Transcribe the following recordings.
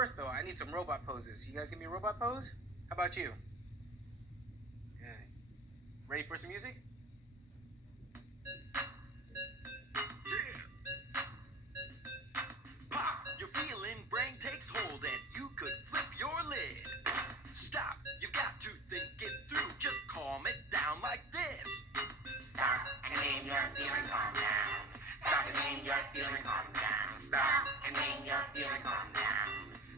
First, though, I need some robot poses. You guys give me a robot pose? How about you? Good. Ready for some music? Pop, you're feeling, brain takes hold, and you could flip your lid. Stop, you've got to think it through. Just calm it down like this. Stop and name your feeling, calm down. Stop and name your feeling, calm down. Stop and name your feeling, calm down.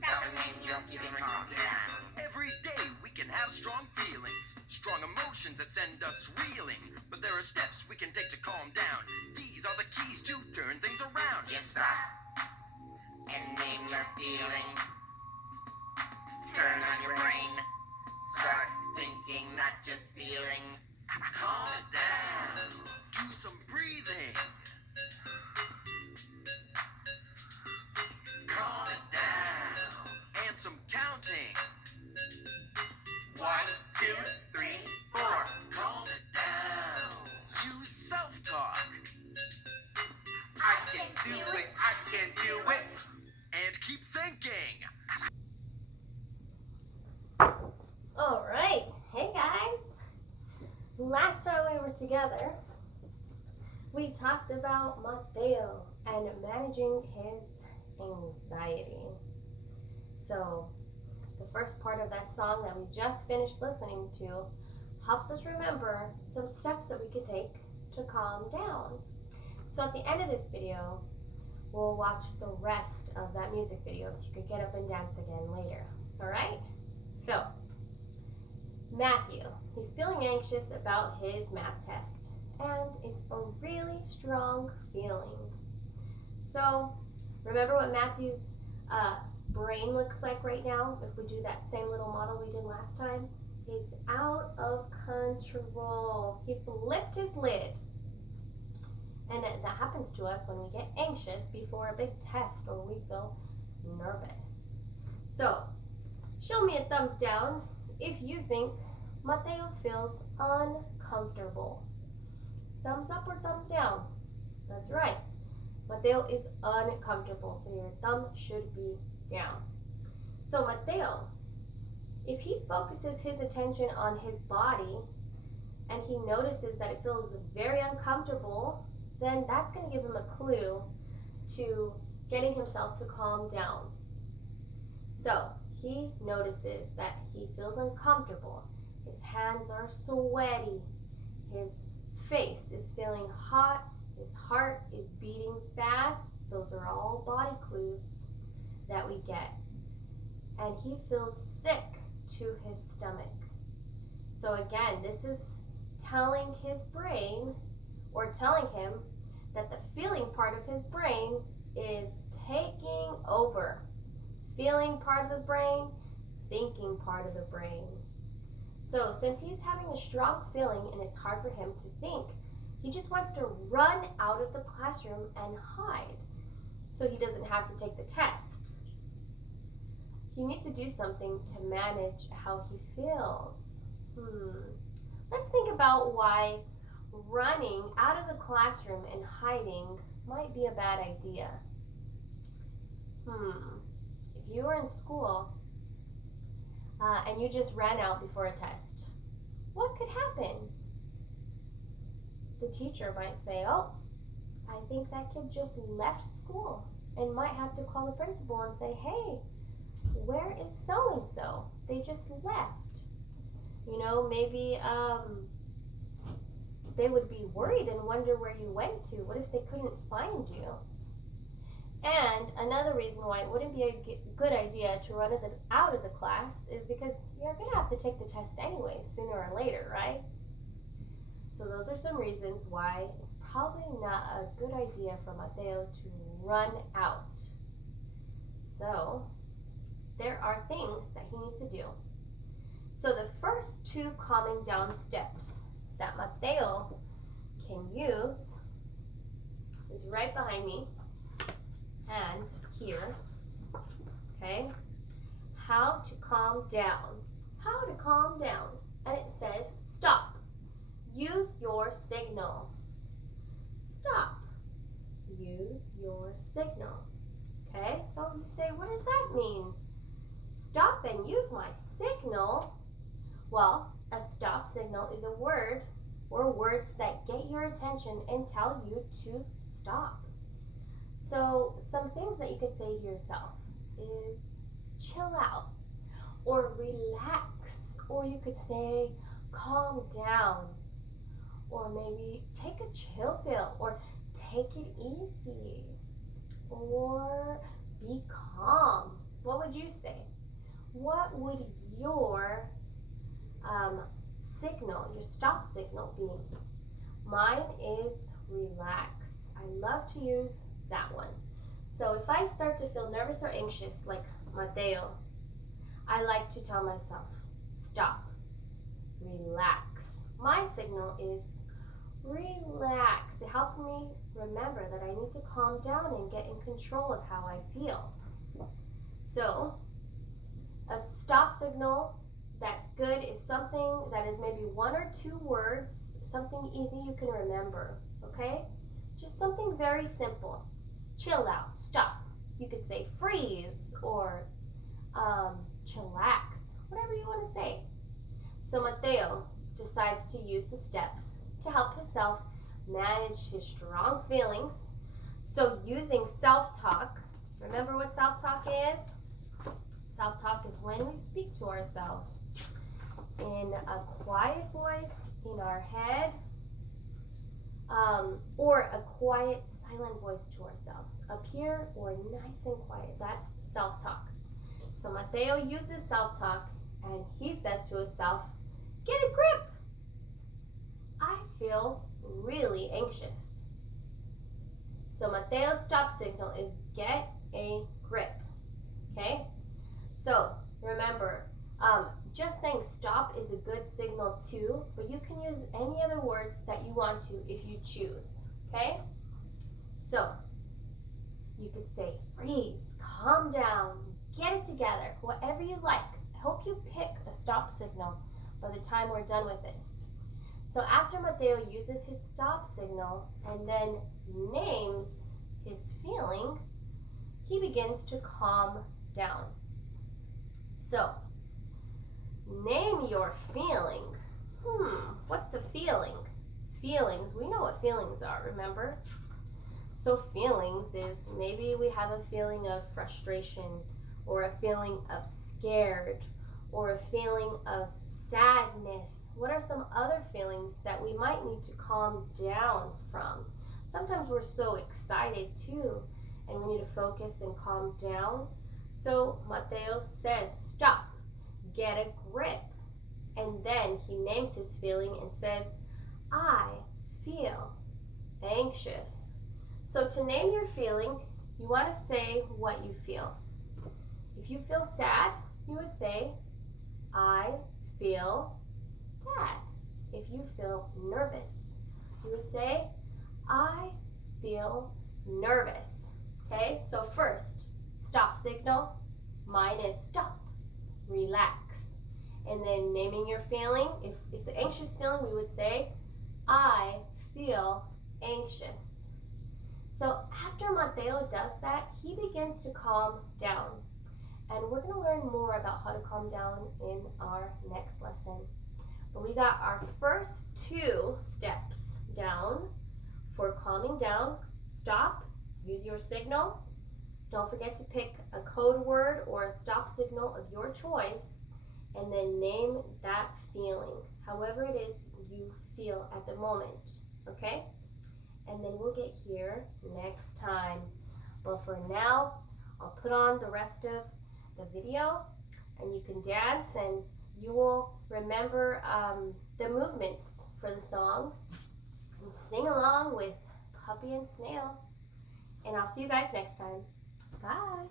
Stop and name your feeling, calm down. Every day we can have strong feelings, strong emotions that send us reeling. But there are steps we can take to calm down. These are the keys to turn things around. Just stop and name your feeling. Turn on your brain. Start thinking, not just feeling. Calm it down. Do some breathing. Calm it down. And some counting. 1, 2, 3, 4. Calm it down. Use self-talk. I can do it. I can do it. And keep thinking. All right. Hey, guys. Last time we were together, we talked about Mateo and managing his anxiety. So, the first part of that song that we just finished listening to helps us remember some steps that we could take to calm down. So, at the end of this video, we'll watch the rest of that music video so you could get up and dance again later. All right? So, Matthew, he's feeling anxious about his math test, and it's a really strong feeling. So, remember what Matthew's brain looks like right now? If we do that same little model we did last time, it's out of control. He flipped his lid. And that happens to us when we get anxious before a big test or we feel nervous. So, show me a thumbs down if you think Mateo feels uncomfortable. Thumbs up or thumbs down? That's right. Mateo is uncomfortable, so your thumb should be down. So Mateo, if he focuses his attention on his body and he notices that it feels very uncomfortable, then that's going to give him a clue to getting himself to calm down. So he notices that he feels uncomfortable. His hands are sweaty. His face is feeling hot. His heart is beating fast. Those are all body clues that we get. And he feels sick to his stomach. So again, this is telling his brain, or telling him, that the feeling part of his brain is taking over. Feeling part of the brain, thinking part of the brain. So since he's having a strong feeling and it's hard for him to think, he just wants to run out of the classroom and hide so he doesn't have to take the test. He needs to do something to manage how he feels. Let's think about why running out of the classroom and hiding might be a bad idea. If you were in school and you just ran out before a test, what could happen? The teacher might say, oh, I think that kid just left school, and might have to call the principal and say, hey, where is so-and-so? They just left. You know, maybe they would be worried and wonder where you went to. What if they couldn't find you? And another reason why it wouldn't be a good idea to run out of the class is because you're going to have to take the test anyway, sooner or later, right? So those are some reasons why it's probably not a good idea for Mateo to run out. So there are things that he needs to do. So the first two calming down steps that Mateo can use is right behind me and here. Okay? How to calm down. How to calm down. And it says stop. Use your signal. Stop. Use your signal. Okay? So you say, what does that mean? stop and use my signal, well, a stop signal is a word or words that get your attention and tell you to stop. So some things that you could say to yourself is chill out or relax, or you could say calm down, or maybe take a chill pill, or take it easy, or be calm. What would you say? What would your signal, your stop signal be? Mine is relax. I love to use that one. So if I start to feel nervous or anxious, like Mateo, I like to tell myself, stop, relax. My signal is relax. It helps me remember that I need to calm down and get in control of how I feel. So a stop signal that's good is something that is maybe 1 or 2 words, something easy you can remember, okay? Just something very simple. Chill out, stop. You could say freeze or chillax, whatever you want to say. So Mateo decides to use the steps to help himself manage his strong feelings. So using self-talk, remember what self-talk is? Self-talk is when we speak to ourselves in a quiet voice in our head, or a quiet, silent voice to ourselves, up here or nice and quiet. That's self-talk. So Mateo uses self-talk and he says to himself, get a grip. I feel really anxious. So Mateo's stop signal is get a grip, okay? So remember, just saying stop is a good signal too, but you can use any other words that you want to if you choose, okay? So you could say freeze, calm down, get it together, whatever you like. I hope you pick a stop signal by the time we're done with this. So after Mateo uses his stop signal and then names his feeling, he begins to calm down. So, name your feeling. What's a feeling? Feelings, we know what feelings are, remember? So feelings is maybe we have a feeling of frustration, or a feeling of scared, or a feeling of sadness. What are some other feelings that we might need to calm down from? Sometimes we're so excited too, and we need to focus and calm down. So Mateo says, stop, get a grip. And then he names his feeling and says, I feel anxious. So to name your feeling, you want to say what you feel. If you feel sad, you would say, I feel sad. If you feel nervous, you would say, I feel nervous. Okay, so first, stop signal. Mine is stop, relax. And then naming your feeling. If it's an anxious feeling, we would say, I feel anxious. So after Mateo does that, he begins to calm down. And we're going to learn more about how to calm down in our next lesson. But we got our first 2 steps down for calming down. Stop, use your signal. Don't forget to pick a code word or a stop signal of your choice, and then name that feeling, however it is you feel at the moment, okay? And then we'll get here next time. But for now, I'll put on the rest of the video, and you can dance, and you will remember the movements for the song, and sing along with Puppy and Snail. And I'll see you guys next time. Bye.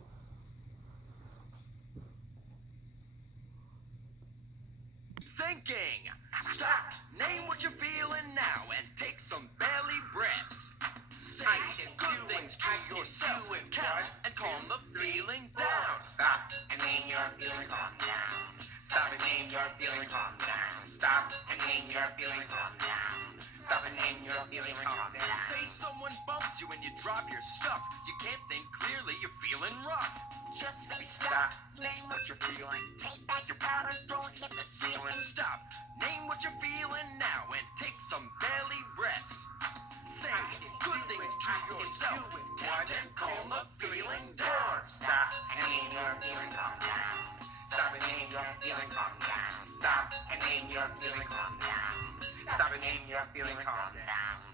Thinking. Stop. Name what you're feeling now and take some belly breaths. Say good things to yourself. Count and calm the feeling down. Stop and name your feeling, calm down. Stop and name your feeling, calm down. Stop and name your feeling, calm down. Stop and name your feeling, calm down. Say someone bumps you and you drop your stuff. You can't think clearly, you're feeling rough. Just say Stop. Name what you're feeling. Take back your power, don't hit the ceiling. Stop. Name what you're feeling now and take some belly breaths. Say good things to yourself. Count and calm the feeling down. Stop and name your feeling, calm down. Stop and name your feeling, calm down. Stop and name your feeling, calm down. Stop and name your feeling, calm down.